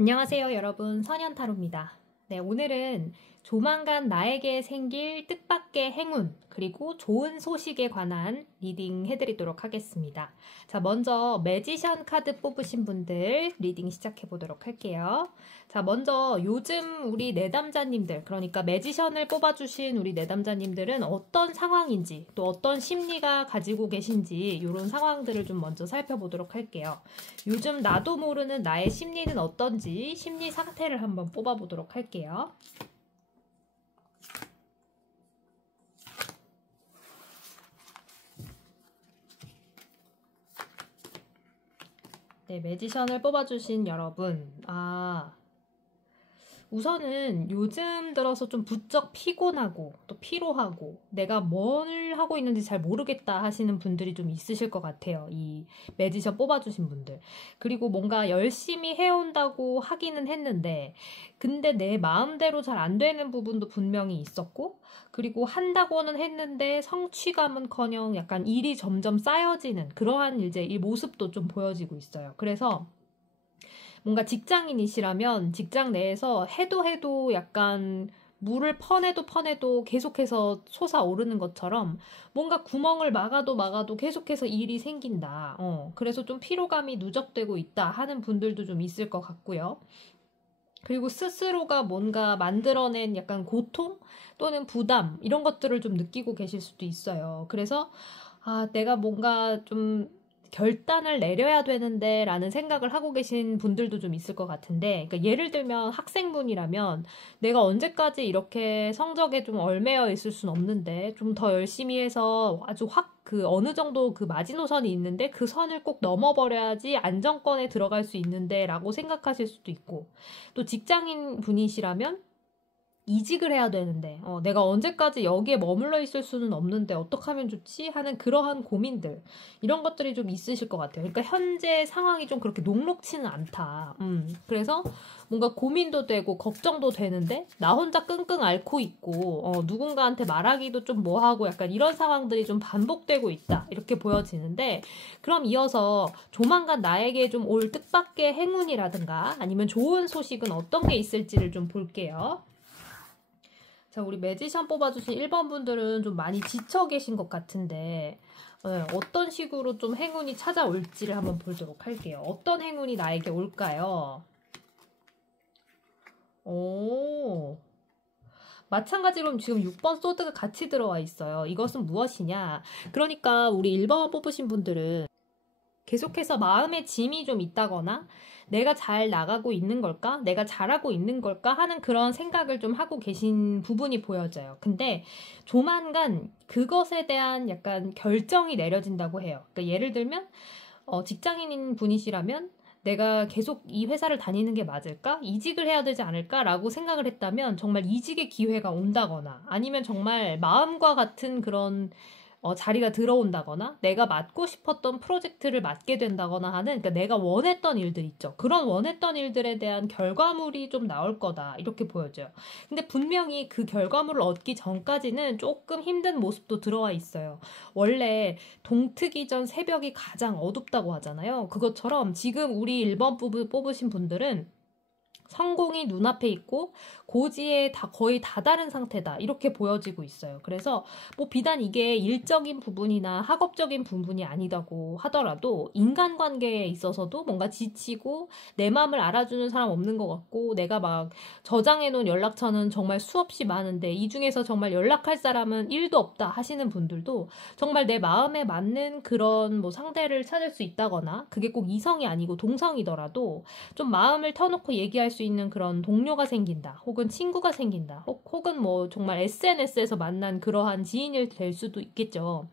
안녕하세요, 여러분. 선현타로입니다. 네, 오늘은 조만간 나에게 생길 뜻밖의 행운, 그리고 좋은 소식에 관한 리딩 해드리도록 하겠습니다. 자, 먼저 매지션 카드 뽑으신 분들 리딩 시작해 보도록 할게요. 자, 먼저 요즘 우리 내담자님들, 그러니까 매지션을 뽑아주신 우리 내담자님들은 어떤 상황인지, 또 어떤 심리가 가지고 계신지 이런 상황들을 좀 먼저 살펴보도록 할게요. 요즘 나도 모르는 나의 심리는 어떤지 심리 상태를 한번 뽑아보도록 할게요. 네, 매지션을 뽑아주신 여러분, 우선은 요즘 들어서 좀 부쩍 피곤하고 또 피로하고 내가 뭘 하고 있는지 잘 모르겠다 하시는 분들이 좀 있으실 것 같아요. 이 매지션 뽑아주신 분들. 그리고 뭔가 열심히 해온다고 하기는 했는데 근데 내 마음대로 잘 안 되는 부분도 분명히 있었고 그리고 한다고는 했는데 성취감은커녕 약간 일이 점점 쌓여지는 그러한 이제 이 모습도 좀 보여지고 있어요. 그래서 뭔가 직장인이시라면 직장 내에서 해도 약간 물을 퍼내도 계속해서 솟아오르는 것처럼 뭔가 구멍을 막아도 계속해서 일이 생긴다. 그래서 좀 피로감이 누적되고 있다 하는 분들도 좀 있을 것 같고요. 그리고 스스로가 뭔가 만들어낸 약간 고통 또는 부담 이런 것들을 좀 느끼고 계실 수도 있어요. 그래서 내가 뭔가 좀 결단을 내려야 되는데 라는 생각을 하고 계신 분들도 좀 있을 것 같은데 그러니까 예를 들면 학생분이라면 내가 언제까지 이렇게 성적에 좀 얽매여 있을 순 없는데 좀 더 열심히 해서 아주 어느 정도 그 마지노선이 있는데 그 선을 꼭 넘어버려야지 안정권에 들어갈 수 있는데 라고 생각하실 수도 있고 또 직장인 분이시라면 이직을 해야 되는데 내가 언제까지 여기에 머물러 있을 수는 없는데 어떻게 하면 좋지? 하는 그러한 고민들 이런 것들이 좀 있으실 것 같아요. 그러니까 현재 상황이 좀 그렇게 녹록치는 않다. 그래서 뭔가 고민도 되고 걱정도 되는데 나 혼자 끙끙 앓고 있고 누군가한테 말하기도 좀 뭐하고 약간 이런 상황들이 좀 반복되고 있다. 이렇게 보여지는데 그럼 이어서 조만간 나에게 좀 올 뜻밖의 행운이라든가 아니면 좋은 소식은 어떤 게 있을지를 좀 볼게요. 자, 우리 매지션 뽑아주신 1번 분들은 좀 많이 지쳐 계신 것 같은데 어떤 식으로 좀 행운이 찾아올지를 한번 보도록 할게요. 어떤 행운이 나에게 올까요? 마찬가지로 지금 6번 소드가 같이 들어와 있어요. 이것은 무엇이냐? 그러니까 우리 1번 뽑으신 분들은 계속해서 마음의 짐이 좀 있다거나 내가 잘 나가고 있는 걸까? 내가 잘하고 있는 걸까? 하는 그런 생각을 좀 하고 계신 부분이 보여져요. 근데 조만간 그것에 대한 약간 결정이 내려진다고 해요. 그러니까 예를 들면 직장인인 분이시라면 내가 계속 이 회사를 다니는 게 맞을까? 이직을 해야 되지 않을까? 라고 생각을 했다면 정말 이직의 기회가 온다거나 아니면 정말 마음과 같은 그런 자리가 들어온다거나 내가 맡고 싶었던 프로젝트를 맡게 된다거나 하는 그러니까 내가 원했던 일들 있죠. 그런 원했던 일들에 대한 결과물이 좀 나올 거다. 이렇게 보여져요. 근데 분명히 그 결과물을 얻기 전까지는 조금 힘든 모습도 들어와 있어요. 원래 동트기 전 새벽이 가장 어둡다고 하잖아요. 그것처럼 지금 우리 1번 뽑으신 분들은 성공이 눈앞에 있고 고지에 거의 다다른 상태다 이렇게 보여지고 있어요. 그래서 뭐 비단 이게 일적인 부분이나 학업적인 부분이 아니다고 하더라도 인간관계에 있어서도 뭔가 지치고 내 마음을 알아주는 사람 없는 것 같고 내가 막 저장해놓은 연락처는 정말 수없이 많은데 이 중에서 정말 연락할 사람은 1도 없다 하시는 분들도 정말 내 마음에 맞는 그런 뭐 상대를 찾을 수 있다거나 그게 꼭 이성이 아니고 동성이더라도 좀 마음을 터놓고 얘기할 수 있는 그런 동료가 생긴다. 혹은 친구가 생긴다. 혹은 뭐 정말 SNS에서 만난 그러한 지인이 될 수도 있겠죠.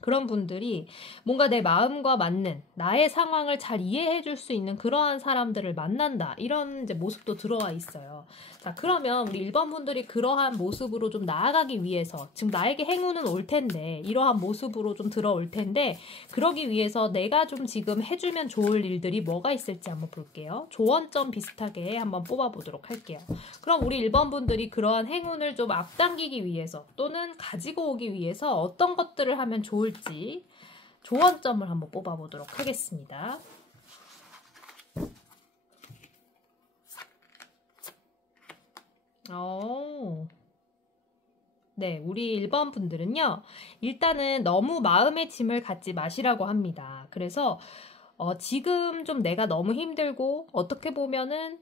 그런 분들이 뭔가 내 마음과 맞는 나의 상황을 잘 이해해 줄 수 있는 그러한 사람들을 만난다. 이런 이제 모습도 들어와 있어요. 자, 그러면 우리 1번 분들이 그러한 모습으로 좀 나아가기 위해서 지금 나에게 행운은 올 텐데 이러한 모습으로 좀 들어올 텐데 그러기 위해서 내가 좀 지금 해주면 좋을 일들이 뭐가 있을지 한번 볼게요. 조언점 비슷하게 한번 뽑아보도록 할게요. 그럼 우리 1번 분들이 그러한 행운을 좀 앞당기기 위해서 또는 가지고 오기 위해서 어떤 것들을 하면 좋을지 조언점을 한번 뽑아보도록 하겠습니다. 네, 우리 1번 분들은요, 일단은 너무 마음의 짐을 갖지 마시라고 합니다. 그래서, 지금 좀 내가 너무 힘들고, 어떻게 보면은,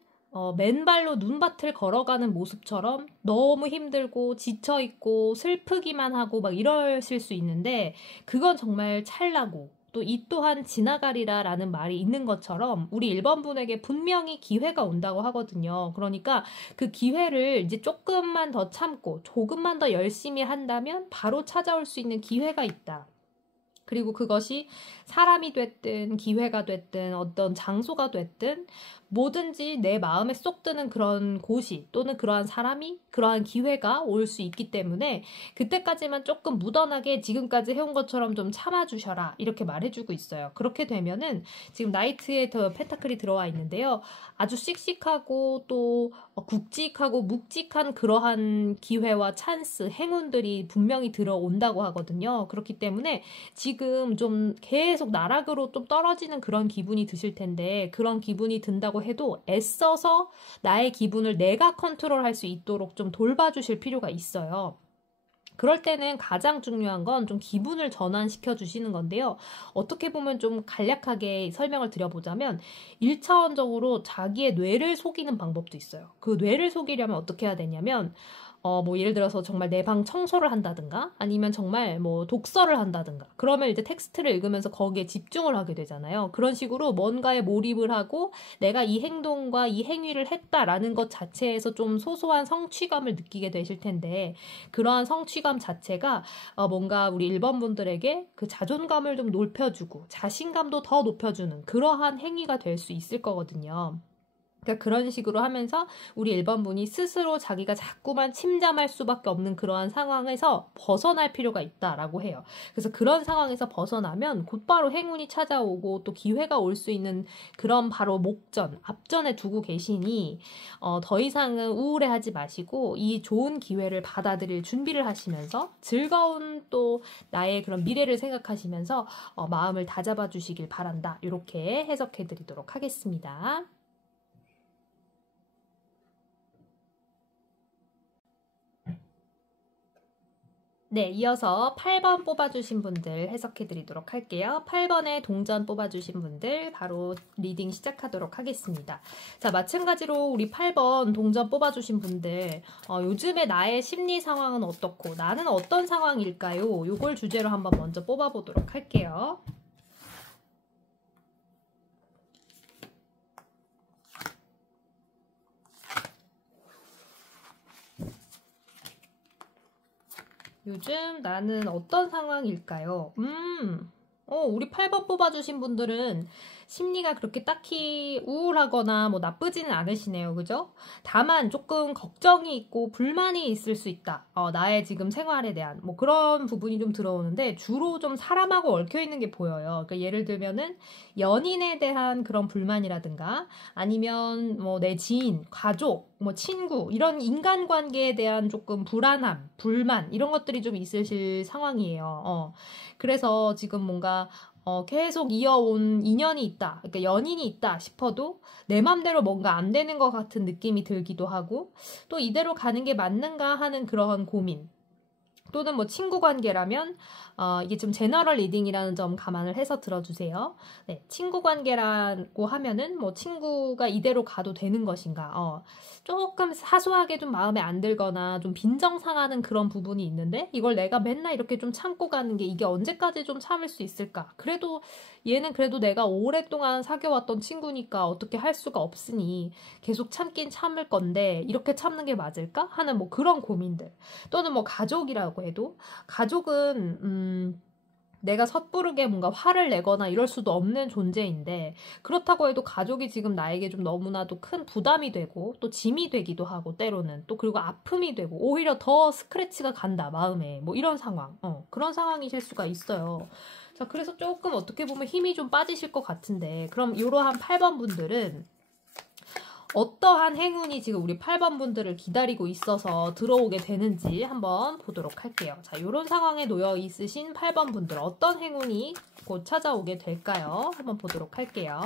맨발로 눈밭을 걸어가는 모습처럼 너무 힘들고, 지쳐있고, 슬프기만 하고, 막 이러실 수 있는데, 그건 정말 찰나고, 또 이 또한 지나가리라 라는 말이 있는 것처럼 우리 1번 분에게 분명히 기회가 온다고 하거든요. 그러니까 그 기회를 이제 조금만 더 참고 조금만 더 열심히 한다면 바로 찾아올 수 있는 기회가 있다. 그리고 그것이 사람이 됐든 기회가 됐든 어떤 장소가 됐든 뭐든지 내 마음에 쏙 드는 그런 곳이 또는 그러한 사람이 그러한 기회가 올 수 있기 때문에 그때까지만 조금 무던하게 지금까지 해온 것처럼 좀 참아주셔라 이렇게 말해주고 있어요. 그렇게 되면은 지금 나이트에 더 펜타클이 들어와 있는데요. 아주 씩씩하고 또 굵직하고 묵직한 그러한 기회와 찬스, 행운들이 분명히 들어온다고 하거든요. 그렇기 때문에 지금 좀 계속 나락으로 좀 떨어지는 그런 기분이 드실 텐데 그런 기분이 든다고 해도 애써서 나의 기분을 내가 컨트롤할 수 있도록 좀 돌봐주실 필요가 있어요. 그럴 때는 가장 중요한 건 좀 기분을 전환시켜 주시는 건데요. 어떻게 보면 좀 간략하게 설명을 드려보자면 1차원적으로 자기의 뇌를 속이는 방법도 있어요. 그 뇌를 속이려면 어떻게 해야 되냐면 뭐 예를 들어서 정말 내 방 청소를 한다든가 아니면 정말 뭐 독서를 한다든가 그러면 이제 텍스트를 읽으면서 거기에 집중을 하게 되잖아요. 그런 식으로 뭔가에 몰입을 하고 내가 이 행동과 이 행위를 했다라는 것 자체에서 좀 소소한 성취감을 느끼게 되실 텐데 그러한 성취감 자체가 뭔가 우리 1번 분들에게 그 자존감을 좀 높여주고 자신감도 더 높여주는 그러한 행위가 될 수 있을 거거든요. 그러니까 그런 식으로 하면서 우리 1번 분이 스스로 자기가 자꾸만 침잠할 수밖에 없는 그러한 상황에서 벗어날 필요가 있다라고 해요. 그래서 그런 상황에서 벗어나면 곧바로 행운이 찾아오고 또 기회가 올 수 있는 그런 바로 목전, 앞전에 두고 계시니 더 이상은 우울해하지 마시고 이 좋은 기회를 받아들일 준비를 하시면서 즐거운 또 나의 그런 미래를 생각하시면서 마음을 다잡아 주시길 바란다. 이렇게 해석해 드리도록 하겠습니다. 네, 이어서 8번 뽑아주신 분들 해석해 드리도록 할게요. 8번에 동전 뽑아주신 분들 바로 리딩 시작하도록 하겠습니다. 자, 마찬가지로 우리 8번 동전 뽑아주신 분들 요즘에 나의 심리 상황은 어떻고 나는 어떤 상황일까요? 요걸 주제로 한번 먼저 뽑아보도록 할게요. 요즘 나는 어떤 상황일까요? 우리 8번 뽑아주신 분들은 심리가 그렇게 딱히 우울하거나 뭐 나쁘지는 않으시네요. 그죠? 다만 조금 걱정이 있고 불만이 있을 수 있다. 나의 지금 생활에 대한 뭐 그런 부분이 좀 들어오는데 주로 좀 사람하고 얽혀 있는 게 보여요. 그러니까 예를 들면은 연인에 대한 그런 불만이라든가 아니면 뭐 내 지인, 가족, 뭐 친구 이런 인간관계에 대한 조금 불안함, 불만 이런 것들이 좀 있으실 상황이에요. 그래서 지금 뭔가 계속 이어온 인연이 있다, 그러니까 연인이 있다 싶어도 내 맘대로 뭔가 안 되는 것 같은 느낌이 들기도 하고 또 이대로 가는 게 맞는가 하는 그런 고민 또는 뭐 친구 관계라면 이게 좀 제너럴 리딩이라는 점 감안을 해서 들어주세요. 네, 친구 관계라고 하면은 뭐 친구가 이대로 가도 되는 것인가 조금 사소하게 좀 마음에 안 들거나 좀 빈정상하는 그런 부분이 있는데 이걸 내가 맨날 이렇게 좀 참고 가는 게 이게 언제까지 좀 참을 수 있을까? 그래도 얘는 그래도 내가 오랫동안 사귀어왔던 친구니까 어떻게 할 수가 없으니 계속 참긴 참을 건데 이렇게 참는 게 맞을까? 하는 뭐 그런 고민들 또는 뭐 가족이라고 해도 가족은 내가 섣부르게 뭔가 화를 내거나 이럴 수도 없는 존재인데 그렇다고 해도 가족이 지금 나에게 좀 너무나도 큰 부담이 되고 또 짐이 되기도 하고 때로는 또 그리고 아픔이 되고 오히려 더 스크래치가 간다 마음에 뭐 이런 상황 그런 상황이실 수가 있어요. 자, 그래서 조금 어떻게 보면 힘이 좀 빠지실 것 같은데 그럼 이러한 8번 분들은 어떠한 행운이 지금 우리 8번 분들을 기다리고 있어서 들어오게 되는지 한번 보도록 할게요. 자, 이런 상황에 놓여 있으신 8번 분들 어떤 행운이 곧 찾아오게 될까요? 한번 보도록 할게요.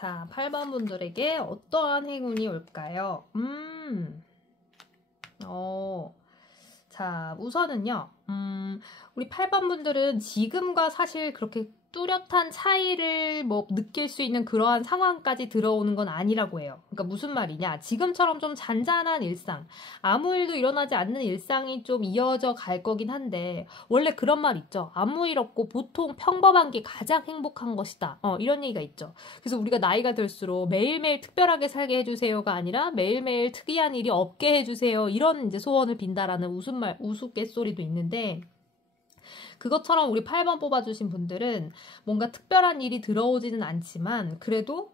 자, 8번 분들에게 어떠한 행운이 올까요? 자, 우선은요, 우리 8번 분들은 지금과 사실 그렇게 뚜렷한 차이를 뭐 느낄 수 있는 그러한 상황까지 들어오는 건 아니라고 해요. 그러니까 무슨 말이냐. 지금처럼 좀 잔잔한 일상, 아무 일도 일어나지 않는 일상이 좀 이어져 갈 거긴 한데, 원래 그런 말 있죠. 아무 일 없고 보통 평범한 게 가장 행복한 것이다. 이런 얘기가 있죠. 그래서 우리가 나이가 들수록 매일매일 특별하게 살게 해주세요가 아니라 매일매일 특이한 일이 없게 해주세요. 이런 이제 소원을 빈다라는 우스갯소리도 있는데, 그것처럼 우리 8번 뽑아주신 분들은 뭔가 특별한 일이 들어오지는 않지만 그래도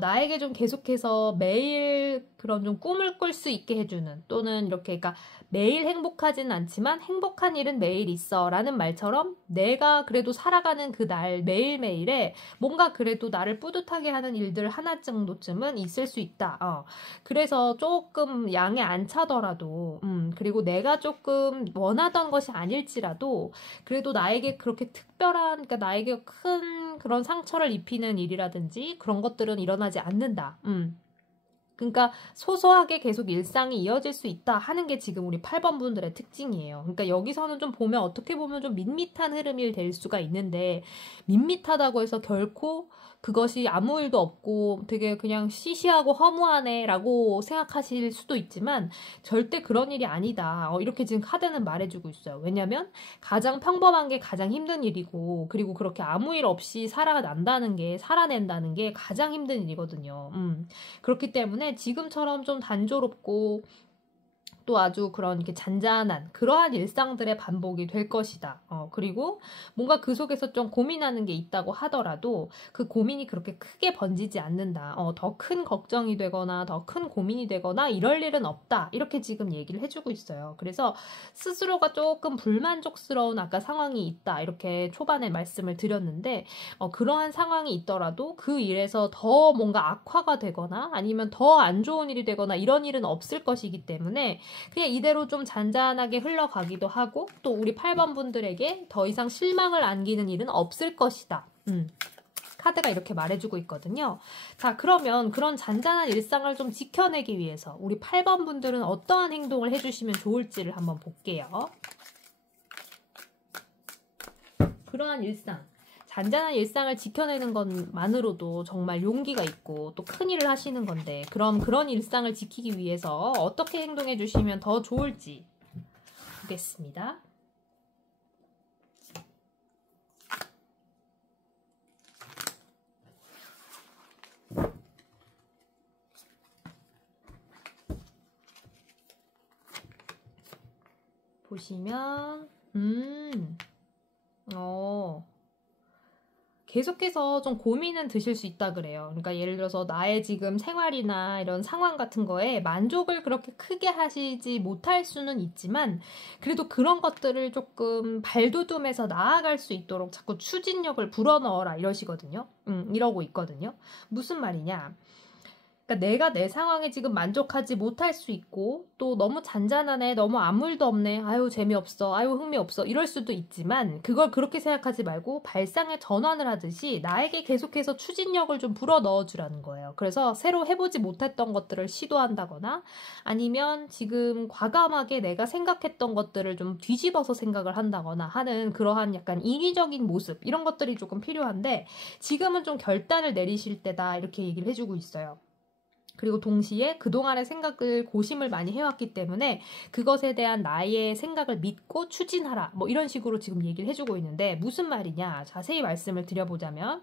나에게 좀 계속해서 매일 그런 좀 꿈을 꿀 수 있게 해주는, 또는 이렇게 그러니까 매일 행복하지는 않지만 행복한 일은 매일 있어 라는 말처럼 내가 그래도 살아가는 그 날 매일매일에 뭔가 그래도 나를 뿌듯하게 하는 일들 하나 정도쯤은 있을 수 있다. 그래서 조금 양에 안 차더라도 그리고 내가 조금 원하던 것이 아닐지라도 그래도 나에게 그렇게 특별한, 그러니까 나에게 큰 그런 상처를 입히는 일이라든지 그런 것들은 일어나지 않는다. 그러니까 소소하게 계속 일상이 이어질 수 있다 하는 게 지금 우리 8번 분들의 특징이에요. 그러니까 여기서는 좀 보면 어떻게 보면 좀 밋밋한 흐름이 될 수가 있는데, 밋밋하다고 해서 결코 그것이 아무 일도 없고 되게 그냥 시시하고 허무하네 라고 생각하실 수도 있지만 절대 그런 일이 아니다. 이렇게 지금 카드는 말해주고 있어요. 왜냐면 가장 평범한 게 가장 힘든 일이고, 그리고 그렇게 아무 일 없이 살아낸다는 게 가장 힘든 일이거든요. 그렇기 때문에 지금처럼 좀 단조롭고 또 아주 그런 이렇게 잔잔한 그러한 일상들의 반복이 될 것이다. 그리고 뭔가 그 속에서 좀 고민하는 게 있다고 하더라도 그 고민이 그렇게 크게 번지지 않는다. 더 큰 걱정이 되거나 더 큰 고민이 되거나 이럴 일은 없다. 이렇게 지금 얘기를 해주고 있어요. 그래서 스스로가 조금 불만족스러운 아까 상황이 있다. 이렇게 초반에 말씀을 드렸는데 그러한 상황이 있더라도 그 일에서 더 뭔가 악화가 되거나 아니면 더 안 좋은 일이 되거나 이런 일은 없을 것이기 때문에 그냥 이대로 좀 잔잔하게 흘러가기도 하고, 또 우리 8번 분들에게 더 이상 실망을 안기는 일은 없을 것이다. 카드가 이렇게 말해주고 있거든요. 자, 그러면 그런 잔잔한 일상을 좀 지켜내기 위해서 우리 8번 분들은 어떠한 행동을 해주시면 좋을지를 한번 볼게요. 그러한 일상, 잔잔한 일상을 지켜내는 것만으로도 정말 용기가 있고 또 큰일을 하시는 건데, 그럼 그런 일상을 지키기 위해서 어떻게 행동해 주시면 더 좋을지 보겠습니다. 보시면 계속해서 좀 고민은 드실 수 있다 그래요. 그러니까 예를 들어서 나의 지금 생활이나 이런 상황 같은 거에 만족을 그렇게 크게 하시지 못할 수는 있지만 그래도 그런 것들을 조금 발돋움해서 나아갈 수 있도록 자꾸 추진력을 불어넣어라 이러시거든요. 이러고 있거든요. 무슨 말이냐? 그러니까 내가 내 상황에 지금 만족하지 못할 수 있고 또 너무 잔잔하네, 너무 아무 일도 없네, 아유 재미없어, 아유 흥미없어 이럴 수도 있지만 그걸 그렇게 생각하지 말고 발상의 전환을 하듯이 나에게 계속해서 추진력을 좀 불어넣어 주라는 거예요. 그래서 새로 해보지 못했던 것들을 시도한다거나 아니면 지금 과감하게 내가 생각했던 것들을 좀 뒤집어서 생각을 한다거나 하는 그러한 약간 인위적인 모습, 이런 것들이 조금 필요한데 지금은 좀 결단을 내리실 때다 이렇게 얘기를 해주고 있어요. 그리고 동시에 그동안의 생각을 고심을 많이 해왔기 때문에 그것에 대한 나의 생각을 믿고 추진하라, 뭐 이런 식으로 지금 얘기를 해주고 있는데 무슨 말이냐, 자세히 말씀을 드려보자면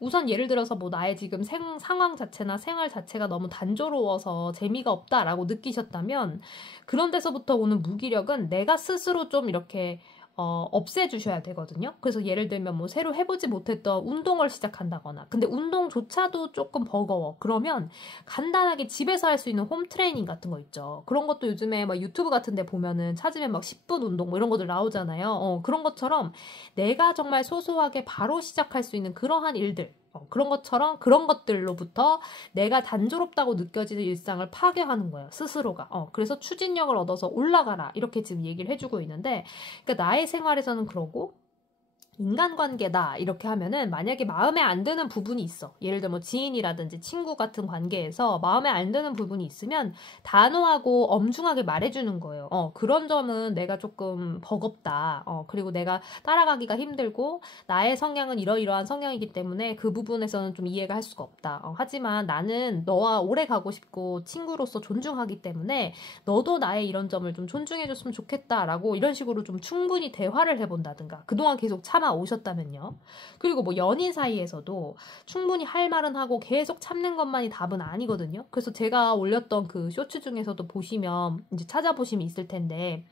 우선 예를 들어서 뭐 나의 지금 상황 자체나 생활 자체가 너무 단조로워서 재미가 없다라고 느끼셨다면 그런 데서부터 오는 무기력은 내가 스스로 좀 이렇게 없애주셔야 되거든요. 그래서 예를 들면 뭐 새로 해보지 못했던 운동을 시작한다거나, 근데 운동조차도 조금 버거워. 그러면 간단하게 집에서 할 수 있는 홈 트레이닝 같은 거 있죠. 그런 것도 요즘에 막 유튜브 같은 데 보면은 찾으면 막 10분 운동 뭐 이런 것들 나오잖아요. 그런 것처럼 내가 정말 소소하게 바로 시작할 수 있는 그러한 일들, 그런 것처럼 그런 것들로부터 내가 단조롭다고 느껴지는 일상을 파괴하는 거예요. 스스로가. 그래서 추진력을 얻어서 올라가라. 이렇게 지금 얘기를 해주고 있는데, 그러니까 나의 생활에서는 그러고 인간관계다 이렇게 하면은 만약에 마음에 안 드는 부분이 있어. 예를 들어 뭐 지인이라든지 친구 같은 관계에서 마음에 안 드는 부분이 있으면 단호하고 엄중하게 말해주는 거예요. 그런 점은 내가 조금 버겁다. 그리고 내가 따라가기가 힘들고 나의 성향은 이러이러한 성향이기 때문에 그 부분에서는 좀 이해가 할 수가 없다. 하지만 나는 너와 오래 가고 싶고 친구로서 존중하기 때문에 너도 나의 이런 점을 좀 존중해줬으면 좋겠다라고 이런 식으로 좀 충분히 대화를 해본다든가 그동안 계속 참아 오셨다면요. 그리고 뭐 연인 사이에서도 충분히 할 말은 하고 계속 참는 것만이 답은 아니거든요. 그래서 제가 올렸던 그 쇼츠 중에서도 보시면 이제 찾아보시면 있을 텐데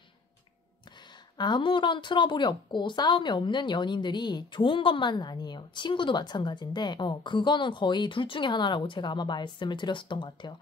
아무런 트러블이 없고 싸움이 없는 연인들이 좋은 것만은 아니에요. 친구도 마찬가지인데 그거는 거의 둘 중에 하나라고 제가 아마 말씀을 드렸었던 것 같아요.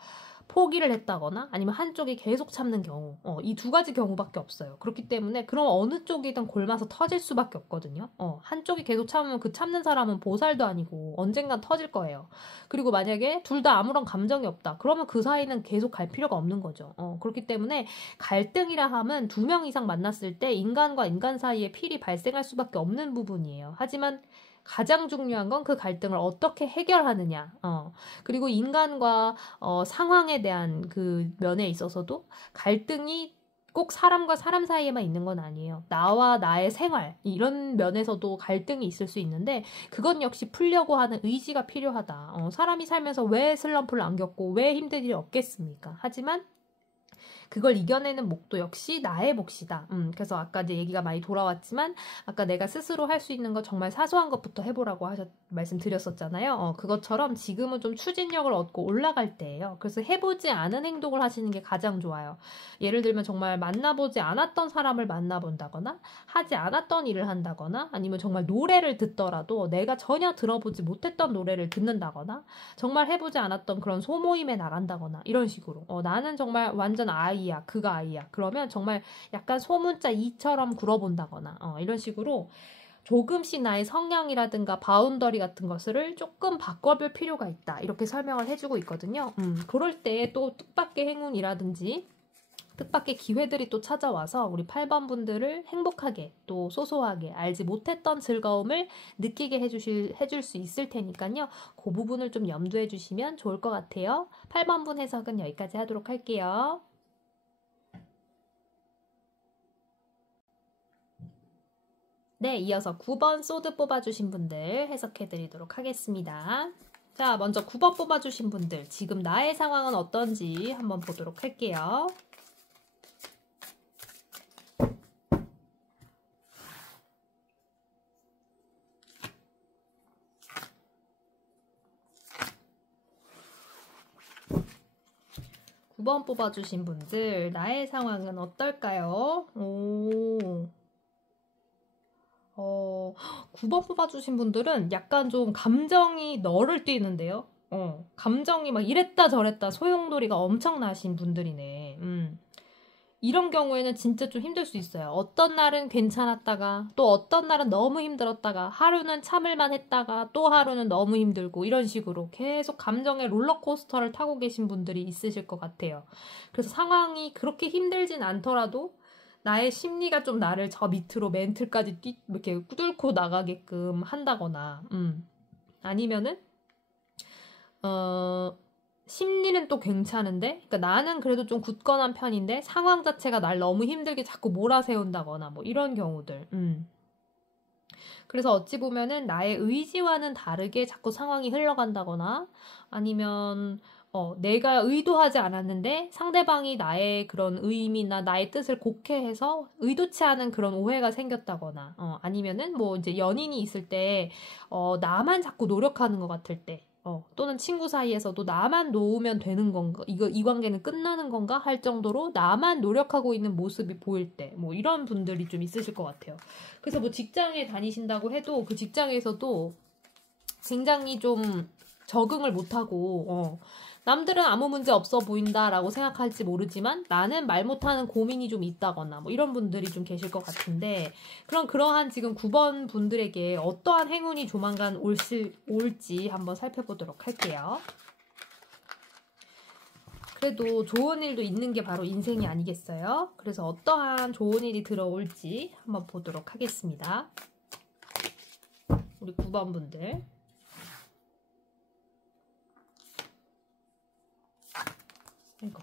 포기를 했다거나 아니면 한쪽이 계속 참는 경우 이 두 가지 경우밖에 없어요. 그렇기 때문에 그럼 어느 쪽이든 골마서 터질 수밖에 없거든요. 한쪽이 계속 참으면 그 참는 사람은 보살도 아니고 언젠간 터질 거예요. 그리고 만약에 둘 다 아무런 감정이 없다. 그러면 그 사이는 계속 갈 필요가 없는 거죠. 그렇기 때문에 갈등이라 함은 2명 이상 만났을 때 인간과 인간 사이에 필이 발생할 수밖에 없는 부분이에요. 하지만 가장 중요한 건 그 갈등을 어떻게 해결하느냐. 그리고 인간과 상황에 대한 그 면에 있어서도 갈등이 꼭 사람과 사람 사이에만 있는 건 아니에요. 나와 나의 생활 이런 면에서도 갈등이 있을 수 있는데 그건 역시 풀려고 하는 의지가 필요하다. 사람이 살면서 왜 슬럼프를 안 겪고 왜 힘든 일이 없겠습니까? 하지만 그걸 이겨내는 몫도 역시 나의 몫이다. 그래서 아까 이제 얘기가 많이 돌아왔지만 아까 내가 스스로 할 수 있는 거 정말 사소한 것부터 해보라고 말씀드렸었잖아요. 그것처럼 지금은 좀 추진력을 얻고 올라갈 때예요. 그래서 해보지 않은 행동을 하시는 게 가장 좋아요. 예를 들면 정말 만나보지 않았던 사람을 만나본다거나 하지 않았던 일을 한다거나 아니면 정말 노래를 듣더라도 내가 전혀 들어보지 못했던 노래를 듣는다거나 정말 해보지 않았던 그런 소모임에 나간다거나 이런 식으로 나는 정말 완전 아이야 그가 아이야 그러면 정말 약간 소문자 이처럼 굴어본다거나 이런 식으로 조금씩 나의 성향이라든가 바운더리 같은 것을 조금 바꿔볼 필요가 있다 이렇게 설명을 해주고 있거든요. 그럴 때 또 뜻밖의 행운이라든지 뜻밖의 기회들이 또 찾아와서 우리 8번 분들을 행복하게 또 소소하게 알지 못했던 즐거움을 느끼게 해줄 수 있을 테니까요. 그 부분을 좀 염두해 주시면 좋을 것 같아요. 8번 분 해석은 여기까지 하도록 할게요. 네, 이어서 9번 소드 뽑아주신 분들 해석해 드리도록 하겠습니다. 자, 먼저 9번 뽑아주신 분들 지금 나의 상황은 어떤지 한번 보도록 할게요. (9번) 뽑아주신 분들 나의 상황은 어떨까요? 9번 뽑아주신 분들은 약간 좀 감정이 너를 뛰는데요. 감정이 막 이랬다 저랬다 소용돌이가 엄청나신 분들이네. 이런 경우에는 진짜 좀 힘들 수 있어요. 어떤 날은 괜찮았다가 또 어떤 날은 너무 힘들었다가 하루는 참을만 했다가 또 하루는 너무 힘들고 이런 식으로 계속 감정의 롤러코스터를 타고 계신 분들이 있으실 것 같아요. 그래서 상황이 그렇게 힘들진 않더라도 나의 심리가 좀 나를 저 밑으로 멘틀까지 이렇게 뚫고 나가게끔 한다거나 아니면은 심리는 또 괜찮은데 그러니까 나는 그래도 좀 굳건한 편인데 상황 자체가 날 너무 힘들게 자꾸 몰아세운다거나 뭐 이런 경우들 그래서 어찌 보면은 나의 의지와는 다르게 자꾸 상황이 흘러간다거나 아니면 내가 의도하지 않았는데 상대방이 나의 그런 의미나 나의 뜻을 곡해해서 의도치 않은 그런 오해가 생겼다거나 아니면은 뭐 이제 연인이 있을 때 나만 자꾸 노력하는 것 같을 때 또는 친구 사이에서도 나만 놓으면 되는 건가 이 관계는 끝나는 건가 할 정도로 나만 노력하고 있는 모습이 보일 때 뭐 이런 분들이 좀 있으실 것 같아요. 그래서 뭐 직장에 다니신다고 해도 그 직장에서도 굉장히 좀 적응을 못하고 남들은 아무 문제 없어 보인다라고 생각할지 모르지만 나는 말 못하는 고민이 좀 있다거나 뭐 이런 분들이 좀 계실 것 같은데 그러한 지금 9번 분들에게 어떠한 행운이 조만간 올지 한번 살펴보도록 할게요. 그래도 좋은 일도 있는 게 바로 인생이 아니겠어요? 그래서 어떠한 좋은 일이 들어올지 한번 보도록 하겠습니다. 우리 9번 분들. 이거.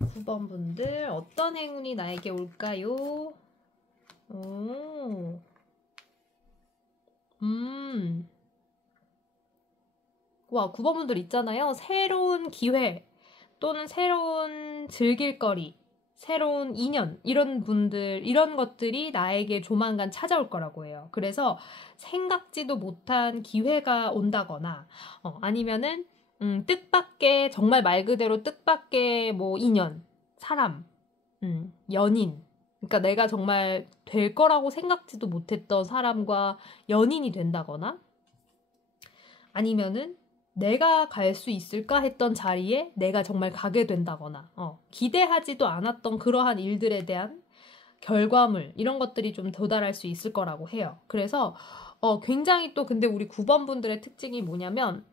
9번 분들 어떤 행운이 나에게 올까요? 오. 와, 9번 분들 있잖아요. 새로운 기회 또는 새로운 즐길 거리, 새로운 인연 이런 분들 이런 것들이 나에게 조만간 찾아올 거라고 해요. 그래서 생각지도 못한 기회가 온다거나 아니면은 뜻밖의 정말 말 그대로 뜻밖의 뭐 인연, 사람, 연인. 그러니까 내가 정말 될 거라고 생각지도 못했던 사람과 연인이 된다거나 아니면은 내가 갈 수 있을까 했던 자리에 내가 정말 가게 된다거나 기대하지도 않았던 그러한 일들에 대한 결과물 이런 것들이 좀 도달할 수 있을 거라고 해요. 그래서 굉장히 또 근데 우리 9번 분들의 특징이 뭐냐면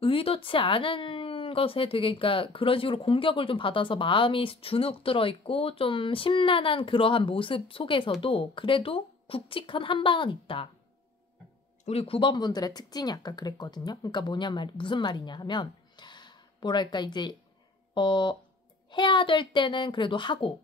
의도치 않은 것에 되게 그러니까 그런 식으로 공격을 좀 받아서 마음이 주눅 들어 있고 좀 심란한 그러한 모습 속에서도 그래도 굵직한 한 방은 있다. 우리 9번 분들의 특징이 아까 그랬거든요. 그러니까 무슨 말이냐 하면 뭐랄까 이제 해야 될 때는 그래도 하고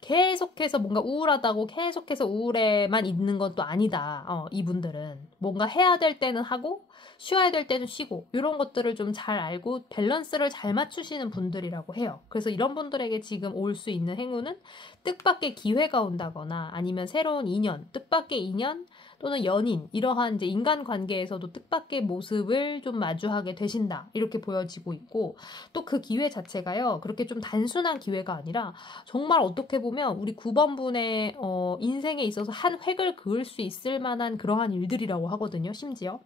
계속해서 뭔가 우울하다고 계속해서 우울에만 있는 건 또 아니다. 이분들은 뭔가 해야 될 때는 하고 쉬어야 될 때는 쉬고 이런 것들을 좀 잘 알고 밸런스를 잘 맞추시는 분들이라고 해요. 그래서 이런 분들에게 지금 올 수 있는 행운은 뜻밖의 기회가 온다거나 아니면 새로운 인연, 뜻밖의 인연 또는 연인 이러한 이제 인간관계에서도 뜻밖의 모습을 좀 마주하게 되신다 이렇게 보여지고 있고 또 그 기회 자체가요 그렇게 좀 단순한 기회가 아니라 정말 어떻게 보면 우리 9번 분의 인생에 있어서 한 획을 그을 수 있을 만한 그러한 일들이라고 하거든요. 심지어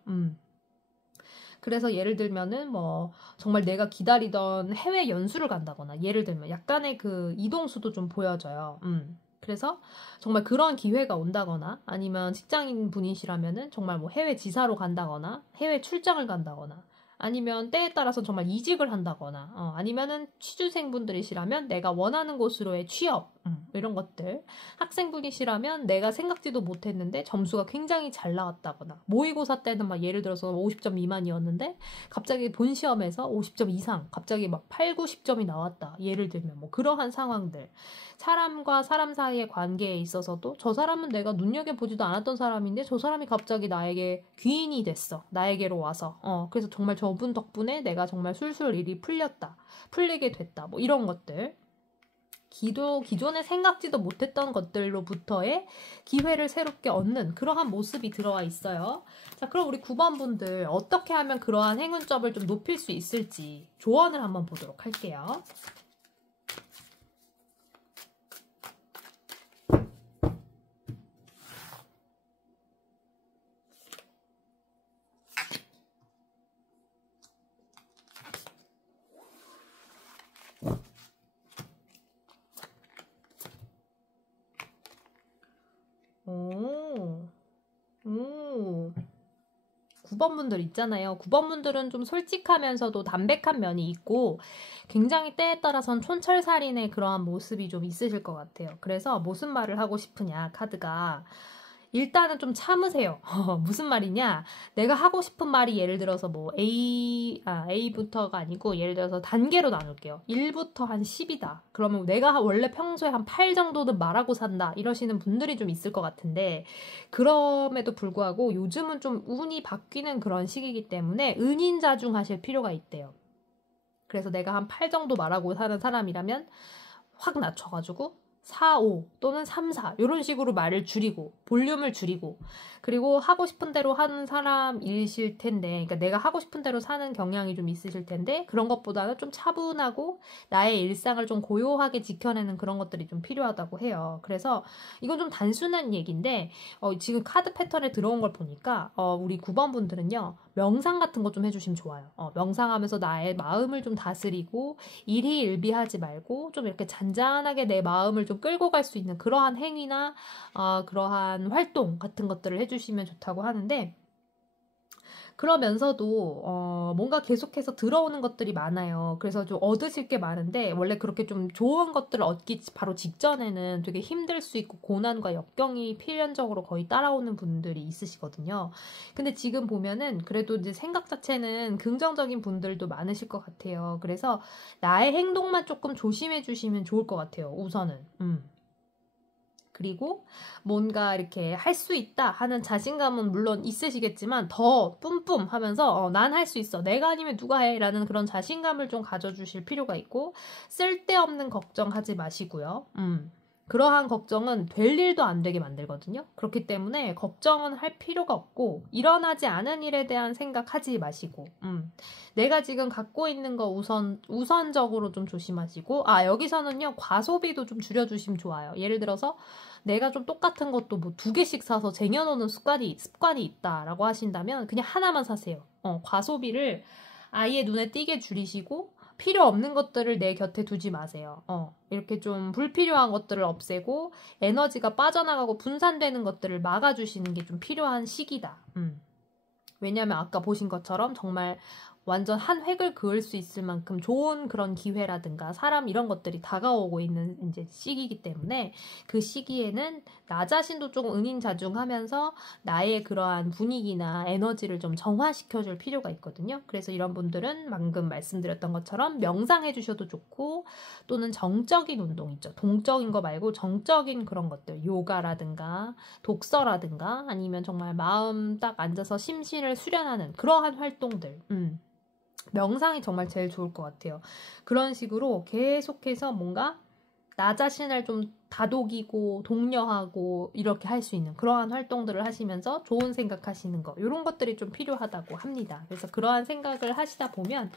그래서 예를 들면은 뭐 정말 내가 기다리던 해외 연수를 간다거나 예를 들면 약간의 그 이동수도 좀 보여져요. 그래서 정말 그런 기회가 온다거나 아니면 직장인 분이시라면은 정말 뭐 해외 지사로 간다거나 해외 출장을 간다거나 아니면 때에 따라서 정말 이직을 한다거나 아니면은 취준생분들이시라면 내가 원하는 곳으로의 취업 이런 것들 학생분이시라면 내가 생각지도 못했는데 점수가 굉장히 잘 나왔다거나 모의고사 때는 막 예를 들어서 50점 미만이었는데 갑자기 본 시험에서 50점 이상 갑자기 막 8, 90점이 나왔다 예를 들면 뭐 그러한 상황들 사람과 사람 사이의 관계에 있어서도 저 사람은 내가 눈여겨보지도 않았던 사람인데 저 사람이 갑자기 나에게 귀인이 됐어. 나에게로 와서. 그래서 정말 저분 덕분에 내가 정말 술술 일이 풀리게 됐다. 뭐 이런 것들. 기존에 생각지도 못했던 것들로부터의 기회를 새롭게 얻는 그러한 모습이 들어와 있어요. 자, 그럼 우리 9번 분들 어떻게 하면 그러한 행운점을 좀 높일 수 있을지 조언을 한번 보도록 할게요. 오. 9번 분들 있잖아요. 9번 분들은 좀 솔직하면서도 담백한 면이 있고 굉장히 때에 따라선 촌철살인의 그러한 모습이 좀 있으실 것 같아요. 그래서 무슨 말을 하고 싶으냐 카드가 일단은 좀 참으세요. 무슨 말이냐? 내가 하고 싶은 말이 예를 들어서 뭐 A부터가 아니고 예를 들어서 단계로 나눌게요. 1부터 한 10이다. 그러면 내가 원래 평소에 한 8 정도는 말하고 산다. 이러시는 분들이 좀 있을 것 같은데 그럼에도 불구하고 요즘은 좀 운이 바뀌는 그런 시기이기 때문에 은인자중하실 필요가 있대요. 그래서 내가 한 8 정도 말하고 사는 사람이라면 확 낮춰가지고 4, 5 또는 3, 4 이런 식으로 말을 줄이고 볼륨을 줄이고 그리고 하고 싶은 대로 하는 사람이실 텐데 그러니까 내가 하고 싶은 대로 사는 경향이 좀 있으실 텐데 그런 것보다는 좀 차분하고 나의 일상을 좀 고요하게 지켜내는 그런 것들이 좀 필요하다고 해요. 그래서 이건 좀 단순한 얘기인데 지금 카드 패턴에 들어온 걸 보니까 우리 9번 분들은요. 명상 같은 거 좀 해주시면 좋아요. 명상하면서 나의 마음을 좀 다스리고 일희일비하지 말고 좀 이렇게 잔잔하게 내 마음을 좀 끌고 갈 수 있는 그러한 행위나 그러한 활동 같은 것들을 해주시면 좋다고 하는데 그러면서도 뭔가 계속해서 들어오는 것들이 많아요. 그래서 좀 얻으실 게 많은데 원래 그렇게 좀 좋은 것들을 얻기 바로 직전에는 되게 힘들 수 있고 고난과 역경이 필연적으로 거의 따라오는 분들이 있으시거든요. 근데 지금 보면은 그래도 이제 생각 자체는 긍정적인 분들도 많으실 것 같아요. 그래서 나의 행동만 조금 조심해 주시면 좋을 것 같아요. 우선은. 그리고 뭔가 이렇게 할 수 있다 하는 자신감은 물론 있으시겠지만 더 뿜뿜 하면서 난 할 수 있어. 내가 아니면 누가 해? 라는 그런 자신감을 좀 가져주실 필요가 있고 쓸데없는 걱정하지 마시고요. 그러한 걱정은 될 일도 안 되게 만들거든요. 그렇기 때문에 걱정은 할 필요가 없고 일어나지 않은 일에 대한 생각하지 마시고 내가 지금 갖고 있는 거 우선적으로 좀 조심하시고 여기서는요 과소비도 좀 줄여주시면 좋아요. 예를 들어서 내가 좀 똑같은 것도 뭐 2개씩 사서 쟁여놓는 습관이 있다라고 하신다면 그냥 하나만 사세요. 과소비를 아예 눈에 띄게 줄이시고 필요 없는 것들을 내 곁에 두지 마세요. 이렇게 좀 불필요한 것들을 없애고 에너지가 빠져나가고 분산되는 것들을 막아주시는 게 좀 필요한 시기다. 왜냐하면 아까 보신 것처럼 정말 완전 한 획을 그을 수 있을 만큼 좋은 그런 기회라든가 사람 이런 것들이 다가오고 있는 이제 시기이기 때문에 그 시기에는 나 자신도 조금 은인자중하면서 나의 그러한 분위기나 에너지를 좀 정화시켜줄 필요가 있거든요. 그래서 이런 분들은 방금 말씀드렸던 것처럼 명상해 주셔도 좋고 또는 정적인 운동 있죠. 동적인 거 말고 정적인 그런 것들 요가라든가 독서라든가 아니면 정말 마음 딱 앉아서 심신을 수련하는 그러한 활동들 명상이 정말 제일 좋을 것 같아요. 그런 식으로 계속해서 뭔가 나 자신을 좀 다독이고 독려하고 이렇게 할 수 있는 그러한 활동들을 하시면서 좋은 생각하시는 거 이런 것들이 좀 필요하다고 합니다. 그래서 그러한 생각을 하시다 보면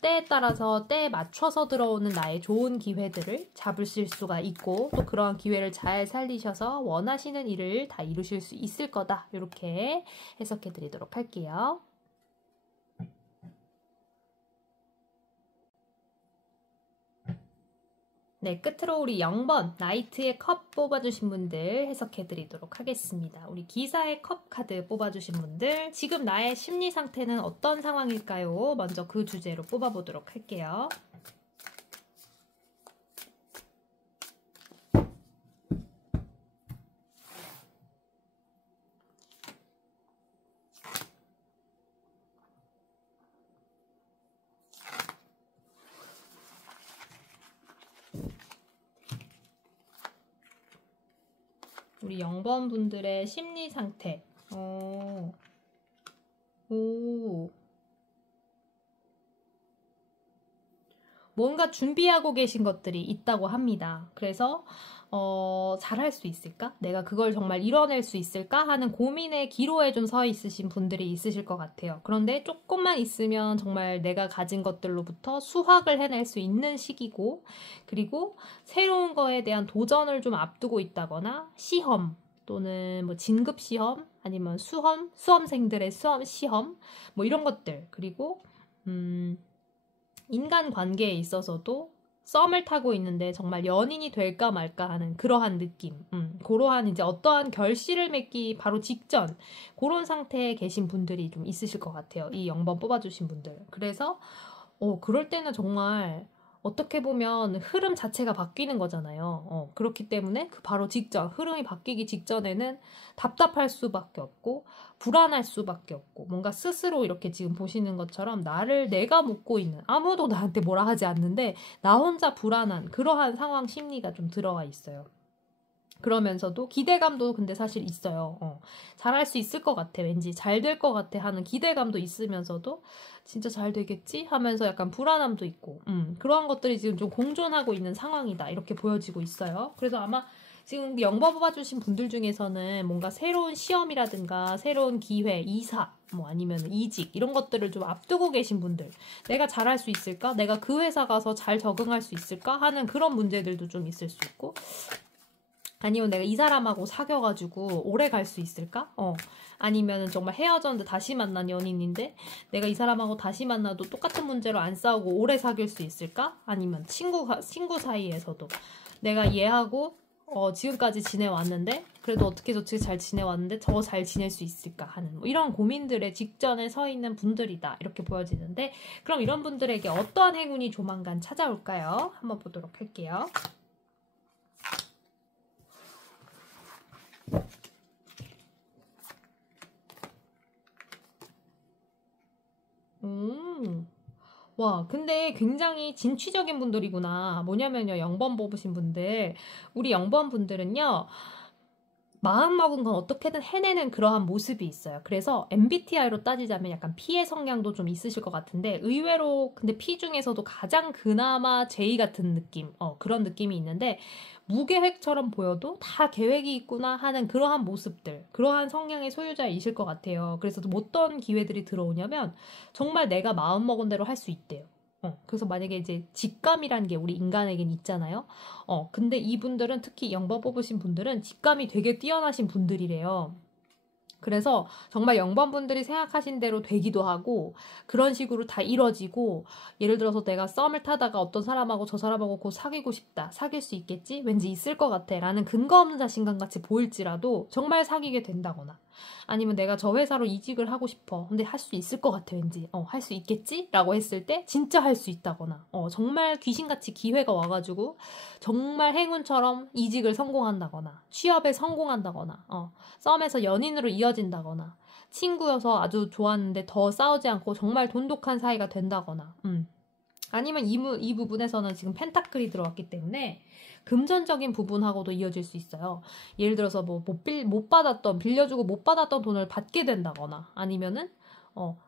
때에 따라서 때에 맞춰서 들어오는 나의 좋은 기회들을 잡으실 수가 있고 또 그러한 기회를 잘 살리셔서 원하시는 일을 다 이루실 수 있을 거다. 이렇게 해석해 드리도록 할게요. 네, 끝으로 우리 0번 나이트의 컵 뽑아주신 분들 해석해드리도록 하겠습니다. 우리 기사의 컵 카드 뽑아주신 분들 지금 나의 심리 상태는 어떤 상황일까요? 먼저 그 주제로 뽑아보도록 할게요. 우리 0번 분들의 심리 상태. 뭔가 준비하고 계신 것들이 있다고 합니다. 그래서 잘할 수 있을까? 내가 그걸 정말 이뤄낼 수 있을까? 하는 고민의 기로에 좀 서 있으신 분들이 있으실 것 같아요. 그런데 조금만 있으면 정말 내가 가진 것들로부터 수확을 해낼 수 있는 시기고 그리고 새로운 거에 대한 도전을 좀 앞두고 있다거나 시험 또는 뭐 진급 시험 아니면 수험생들의 시험 뭐 이런 것들 그리고 인간 관계에 있어서도 썸을 타고 있는데 정말 연인이 될까 말까 하는 그러한 느낌. 그러한 이제 어떠한 결실을 맺기 바로 직전 그런 상태에 계신 분들이 좀 있으실 것 같아요. 이 0번 뽑아주신 분들. 그래서 그럴 때는 정말 어떻게 보면 흐름 자체가 바뀌는 거잖아요. 그렇기 때문에 그 바로 직전, 흐름이 바뀌기 직전에는 답답할 수밖에 없고 불안할 수밖에 없고 뭔가 스스로 이렇게 지금 보시는 것처럼 내가 묻고 있는 아무도 나한테 뭐라 하지 않는데 나 혼자 불안한 그러한 상황 심리가 좀 들어와 있어요. 그러면서도 기대감도 근데 사실 있어요. 잘할 수 있을 것 같아. 왠지 잘 될 것 같아 하는 기대감도 있으면서도 진짜 잘 되겠지? 하면서 약간 불안함도 있고 그러한 것들이 지금 좀 공존하고 있는 상황이다. 이렇게 보여지고 있어요. 그래서 아마 지금 영번 뽑아주신 분들 중에서는 뭔가 새로운 시험이라든가 새로운 기회, 이사, 뭐 아니면 이직 이런 것들을 좀 앞두고 계신 분들 내가 잘할 수 있을까? 내가 그 회사 가서 잘 적응할 수 있을까? 하는 그런 문제들도 좀 있을 수 있고 아니면 내가 이 사람하고 사귀어가지고 오래 갈 수 있을까? 아니면 정말 헤어졌는데 다시 만난 연인인데 내가 이 사람하고 다시 만나도 똑같은 문제로 안 싸우고 오래 사귈 수 있을까? 아니면 친구 사이에서도 내가 얘하고 지금까지 지내왔는데 그래도 어떻게 저렇게 잘 지내왔는데 더 잘 지낼 수 있을까 하는 뭐 이런 고민들의 직전에 서 있는 분들이다 이렇게 보여지는데 그럼 이런 분들에게 어떠한 행운이 조만간 찾아올까요? 한번 보도록 할게요. 와, 근데 굉장히 진취적인 분들이구나. 뭐냐면요, 0번 뽑으신 분들. 우리 0번 분들은요, 마음먹은 건 어떻게든 해내는 그러한 모습이 있어요. 그래서 MBTI로 따지자면 약간 P의 성향도 좀 있으실 것 같은데 의외로 근데 P 중에서도 가장 그나마 J 같은 느낌, 그런 느낌이 있는데 무계획처럼 보여도 다 계획이 있구나 하는 그러한 모습들, 그러한 성향의 소유자이실 것 같아요. 그래서 어떤 기회들이 들어오냐면 정말 내가 마음먹은 대로 할 수 있대요. 그래서 만약에 이제 직감이라는 게 우리 인간에겐 있잖아요. 근데 이분들은 특히 0번 뽑으신 분들은 직감이 되게 뛰어나신 분들이래요. 그래서 정말 0번 분들이 생각하신 대로 되기도 하고 그런 식으로 다 이뤄지고 예를 들어서 내가 썸을 타다가 어떤 사람하고 저 사람하고 곧 사귀고 싶다. 사귈 수 있겠지? 왠지 있을 것 같아. 라는 근거 없는 자신감 같이 보일지라도 정말 사귀게 된다거나 아니면 내가 저 회사로 이직을 하고 싶어. 근데 할 수 있을 것 같아 왠지. 할 수 있겠지? 라고 했을 때 진짜 할 수 있다거나 정말 귀신같이 기회가 와가지고 정말 행운처럼 이직을 성공한다거나 취업에 성공한다거나 썸에서 연인으로 이어진다거나 친구여서 아주 좋았는데 더 싸우지 않고 정말 돈독한 사이가 된다거나 아니면 이 부분에서는 지금 펜타클이 들어왔기 때문에 금전적인 부분하고도 이어질 수 있어요. 예를 들어서 뭐 빌려주고 못 받았던 돈을 받게 된다거나 아니면은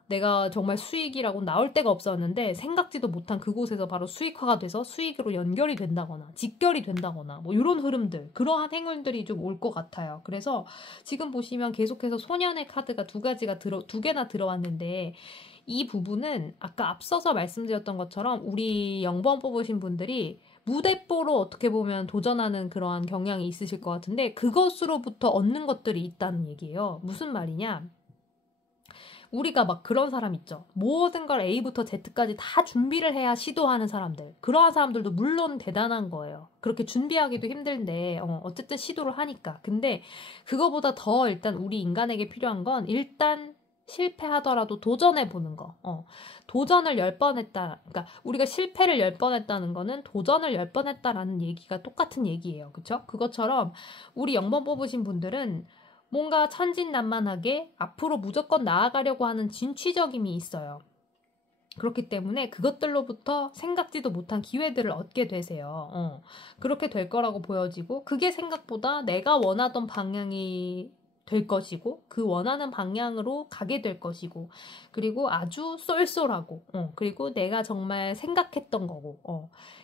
내가 정말 수익이라고 나올 데가 없었는데 생각지도 못한 그곳에서 바로 수익화가 돼서 수익으로 연결이 된다거나 직결이 된다거나 뭐 이런 흐름들 그러한 행운들이 좀 올 것 같아요. 그래서 지금 보시면 계속해서 소년의 카드가 두 개나 들어왔는데 이 부분은 아까 앞서서 말씀드렸던 것처럼 우리 0번 뽑으신 분들이 무대뽀로 어떻게 보면 도전하는 그러한 경향이 있으실 것 같은데 그것으로부터 얻는 것들이 있다는 얘기예요. 무슨 말이냐? 우리가 막 그런 사람 있죠. 모든 걸 A부터 Z까지 다 준비를 해야 시도하는 사람들. 그러한 사람들도 물론 대단한 거예요. 그렇게 준비하기도 힘든데 어쨌든 시도를 하니까. 근데 그거보다 더 일단 우리 인간에게 필요한 건 일단 실패하더라도 도전해보는 거. 도전을 10번 했다. 그러니까 우리가 실패를 10번 했다는 거는 도전을 10번 했다라는 얘기가 똑같은 얘기예요. 그쵸? 그것처럼 우리 0번 뽑으신 분들은 뭔가 천진난만하게 앞으로 무조건 나아가려고 하는 진취적임이 있어요. 그렇기 때문에 그것들로부터 생각지도 못한 기회들을 얻게 되세요. 그렇게 될 거라고 보여지고 그게 생각보다 내가 원하던 방향이 될 것이고 그 원하는 방향으로 가게 될 것이고 그리고 아주 쏠쏠하고 그리고 내가 정말 생각했던 거고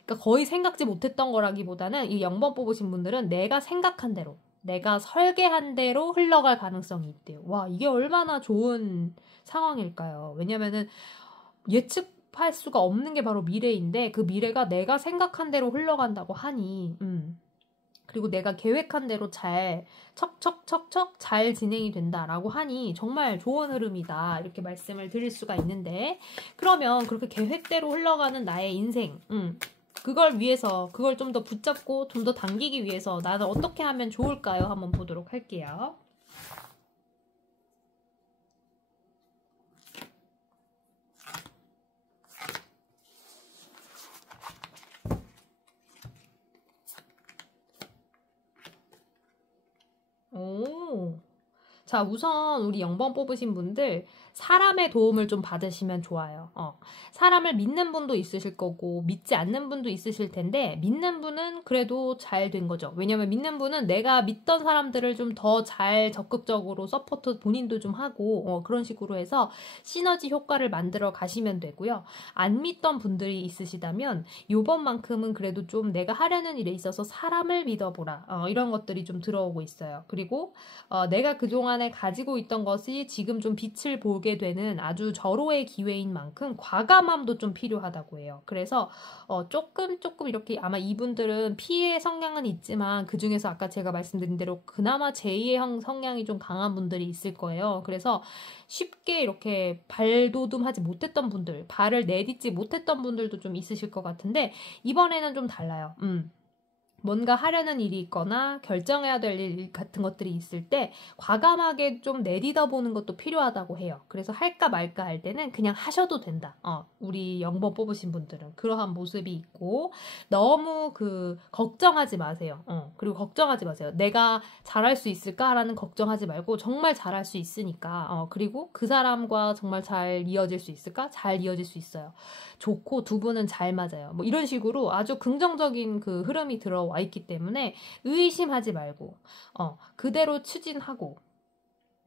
그러니까 거의 생각지 못했던 거라기보다는 이 0번 뽑으신 분들은 내가 생각한 대로 내가 설계한 대로 흘러갈 가능성이 있대요. 와, 이게 얼마나 좋은 상황일까요? 왜냐면은 예측할 수가 없는 게 바로 미래인데 그 미래가 내가 생각한 대로 흘러간다고 하니 그리고 내가 계획한 대로 잘 척척척척 잘 진행이 된다라고 하니 정말 좋은 흐름이다 이렇게 말씀을 드릴 수가 있는데 그러면 그렇게 계획대로 흘러가는 나의 인생 그걸 위해서 그걸 좀 더 붙잡고 좀 더 당기기 위해서 나는 어떻게 하면 좋을까요? 한번 보도록 할게요. 오. 자, 우선 우리 0번 뽑으신 분들 사람의 도움을 좀 받으시면 좋아요. 사람을 믿는 분도 있으실 거고 믿지 않는 분도 있으실 텐데 믿는 분은 그래도 잘 된 거죠. 왜냐면 믿는 분은 내가 믿던 사람들을 좀 더 잘 적극적으로 서포트 본인도 좀 하고 그런 식으로 해서 시너지 효과를 만들어 가시면 되고요. 안 믿던 분들이 있으시다면 요번만큼은 그래도 좀 내가 하려는 일에 있어서 사람을 믿어보라. 이런 것들이 좀 들어오고 있어요. 그리고 내가 그동안에 가지고 있던 것이 지금 좀 빛을 보게 되는 아주 절호의 기회인 만큼 과감함도 좀 필요하다고 해요. 그래서 조금 이렇게 아마 이분들은 P의 성향은 있지만 그 중에서 아까 제가 말씀드린 대로 그나마 J의 성향이 좀 강한 분들이 있을 거예요. 그래서 쉽게 이렇게 발돋움하지 못했던 분들, 발을 내딛지 못했던 분들도 좀 있으실 것 같은데 이번에는 좀 달라요. 뭔가 하려는 일이 있거나 결정해야 될 일 같은 것들이 있을 때 과감하게 좀 내딛어 보는 것도 필요하다고 해요. 그래서 할까 말까 할 때는 그냥 하셔도 된다. 우리 0번 뽑으신 분들은 그러한 모습이 있고 너무 걱정하지 마세요. 그리고 걱정하지 마세요. 내가 잘할 수 있을까라는 걱정하지 말고 정말 잘할 수 있으니까 그리고 그 사람과 정말 잘 이어질 수 있을까? 잘 이어질 수 있어요. 좋고 두 분은 잘 맞아요. 뭐 이런 식으로 아주 긍정적인 흐름이 들어와 있기 때문에 의심하지 말고 그대로 추진하고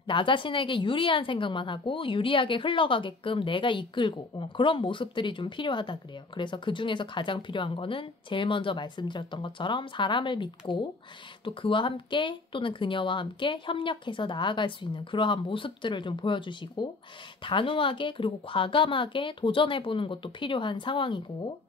나 자신에게 유리한 생각만 하고 유리하게 흘러가게끔 내가 이끌고 그런 모습들이 좀 필요하다 그래요. 그래서 그 중에서 가장 필요한 거는 제일 먼저 말씀드렸던 것처럼 사람을 믿고 또 그와 함께 또는 그녀와 함께 협력해서 나아갈 수 있는 그러한 모습들을 좀 보여주시고 단호하게 그리고 과감하게 도전해보는 것도 필요한 상황이고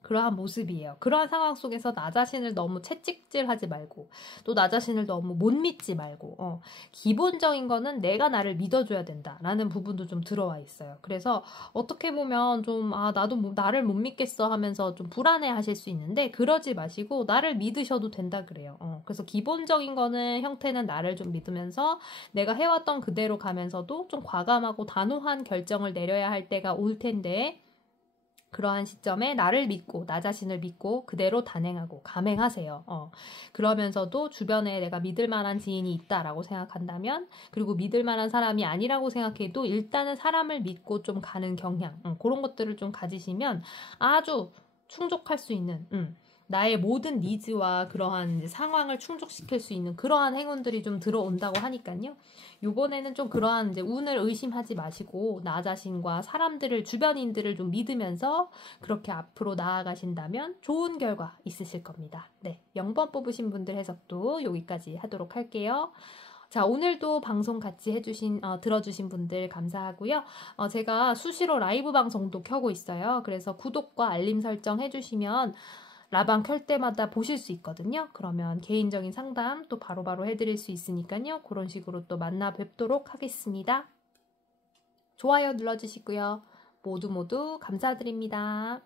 그러한 모습이에요. 그러한 상황 속에서 나 자신을 너무 채찍질하지 말고 또 나 자신을 너무 못 믿지 말고 기본적인 거는 내가 나를 믿어줘야 된다라는 부분도 좀 들어와 있어요. 그래서 어떻게 보면 좀 나도 나를 못 믿겠어 하면서 좀 불안해 하실 수 있는데 그러지 마시고 나를 믿으셔도 된다 그래요. 그래서 기본적인 거는 형태는 나를 좀 믿으면서 내가 해왔던 그대로 가면서도 좀 과감하고 단호한 결정을 내려야 할 때가 올 텐데 그러한 시점에 나를 믿고 나 자신을 믿고 그대로 단행하고 감행하세요. 그러면서도 주변에 내가 믿을 만한 지인이 있다라고 생각한다면 그리고 믿을 만한 사람이 아니라고 생각해도 일단은 사람을 믿고 좀 가는 경향 그런 것들을 좀 가지시면 아주 충족할 수 있는 나의 모든 니즈와 그러한 상황을 충족시킬 수 있는 그러한 행운들이 좀 들어온다고 하니까요. 요번에는 좀 그러한 운을 의심하지 마시고 나 자신과 사람들을 주변인들을 좀 믿으면서 그렇게 앞으로 나아가신다면 좋은 결과 있으실 겁니다. 네, 0번 뽑으신 분들 해석도 여기까지 하도록 할게요. 자, 오늘도 방송 같이 들어주신 분들 감사하고요. 제가 수시로 라이브 방송도 켜고 있어요. 그래서 구독과 알림 설정 해주시면 라방 켤 때마다 보실 수 있거든요. 그러면 개인적인 상담 또 바로바로 해드릴 수 있으니까요. 그런 식으로 또 만나 뵙도록 하겠습니다. 좋아요 눌러주시고요. 모두 감사드립니다.